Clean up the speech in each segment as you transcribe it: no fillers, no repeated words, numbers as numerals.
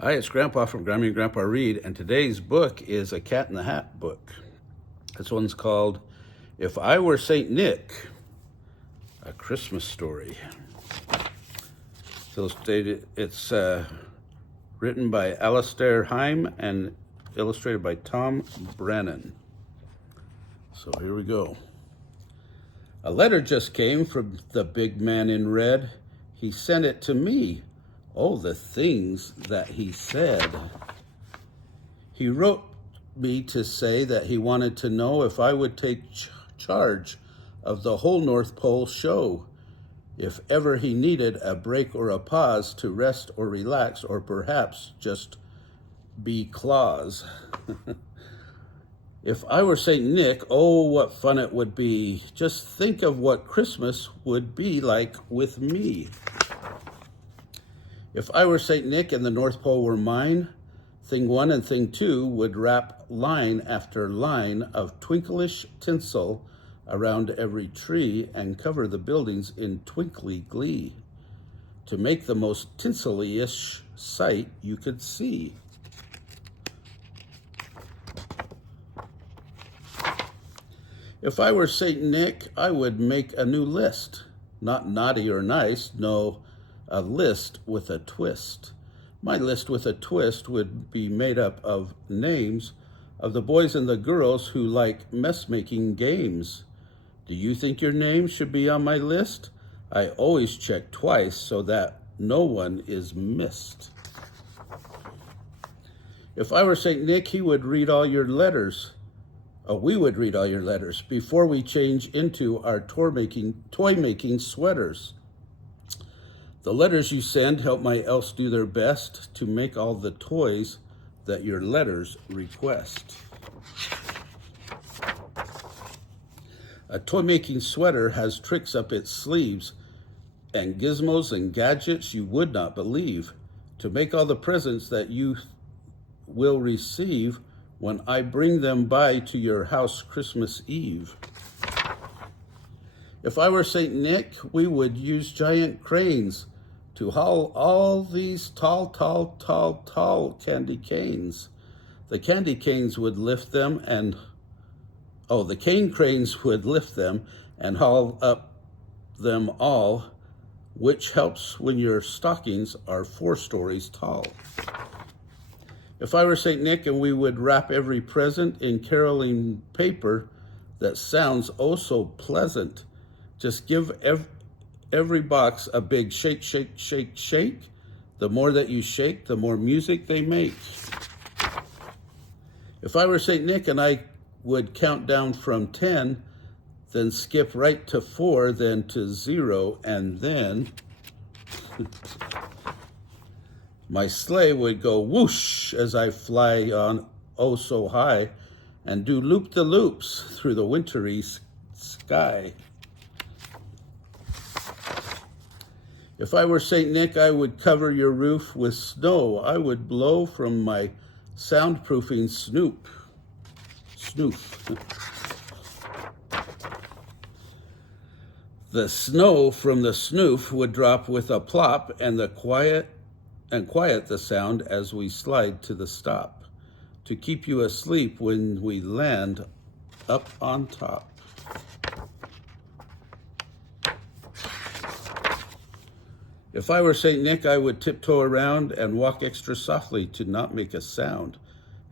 Hi, it's Grandpa from Grammy and Grandpa Read, and today's book is a Cat in the Hat book. This one's called If I Were St. Nick, A Christmas Story. It's written by Alastair Heim and illustrated by Brannon. So here we go. A letter just came from the big man in red. He sent it to me. Oh, the things that he said. He wrote me to say that he wanted to know if I would take charge of the whole North Pole show, if ever he needed a break or a pause to rest or relax, or perhaps just be Claus. If I were St. Nick, oh, what fun it would be. Just think of what Christmas would be like with me. If I were St. Nick and the North Pole were mine, thing one and thing two would wrap line after line of twinklish tinsel around every tree and cover the buildings in twinkly glee to make the most tinsel-ish sight you could see. If I were St. Nick, I would make a new list, not naughty or nice, no, a list with a twist. My list with a twist would be made up of names of the boys and the girls who like mess-making games. Do you think your name should be on my list? I always check twice so that no one is missed. If I were St. Nick, he would read all your letters. We would read all your letters before we change into our toy-making sweaters. The letters you send help my elves do their best to make all the toys that your letters request. A toy-making sweater has tricks up its sleeves and gizmos and gadgets you would not believe to make all the presents that you will receive when I bring them by to your house Christmas Eve. If I were St. Nick, we would use giant cranes to haul all these tall candy canes. The candy canes would lift them the cane cranes would lift them and haul up them all, which helps when your stockings are 4 stories tall. If I were St. Nick and we would wrap every present in caroling paper that sounds oh so pleasant, just give every box a big shake, shake, shake, shake. The more that you shake, the more music they make. If I were St. Nick and I would count down from 10, then skip right to 4, then to 0, and then my sleigh would go whoosh as I fly on oh so high and do loop-the-loops through the wintry sky. If I were St. Nick, I would cover your roof with snow. I would blow from my soundproofing snoof. The snow from the snoof would drop with a plop and quiet the sound as we slide to the stop to keep you asleep when we land up on top. If I were St. Nick, I would tiptoe around and walk extra softly to not make a sound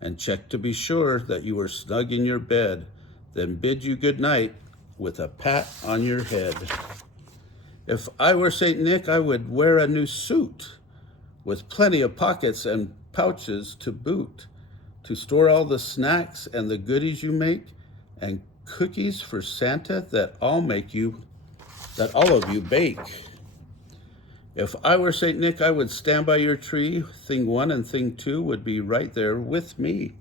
and check to be sure that you were snug in your bed, then bid you good night with a pat on your head. If I were St. Nick, I would wear a new suit with plenty of pockets and pouches to boot to store all the snacks and the goodies you make and cookies for Santa that all of you bake. If I were St. Nick, I would stand by your tree. Thing 1 and thing 2 would be right there with me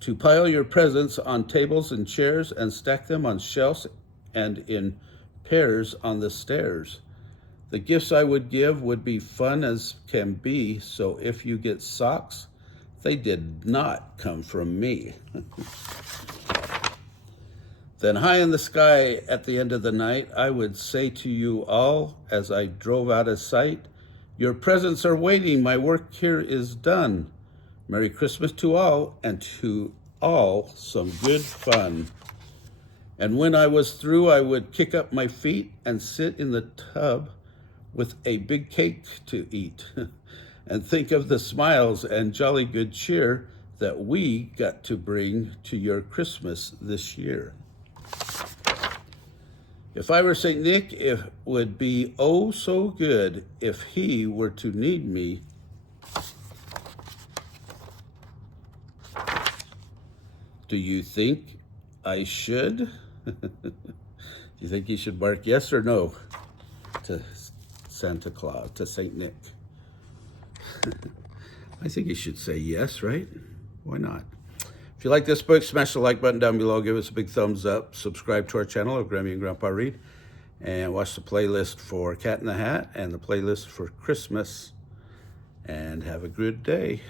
to pile your presents on tables and chairs and stack them on shelves and in pairs on the stairs. The gifts I would give would be fun as can be, so if you get socks, they did not come from me. Then high in the sky at the end of the night, I would say to you all as I drove out of sight, Your presents are waiting. My work here is done. Merry Christmas to all, and to all some good fun. And when I was through, I would kick up my feet and sit in the tub with a big cake to eat and think of the smiles and jolly good cheer that we got to bring to your Christmas this year. If I were St. Nick, it would be oh so good if he were to need me. Do you think I should? Do you think he should bark yes or no to Santa Claus, to St. Nick? I think he should say yes, right? Why not? If you like this book, smash the like button down below, give us a big thumbs up, subscribe to our channel of Grammy and Grandpa Read, and watch the playlist for Cat in the Hat and the playlist for Christmas, and have a good day.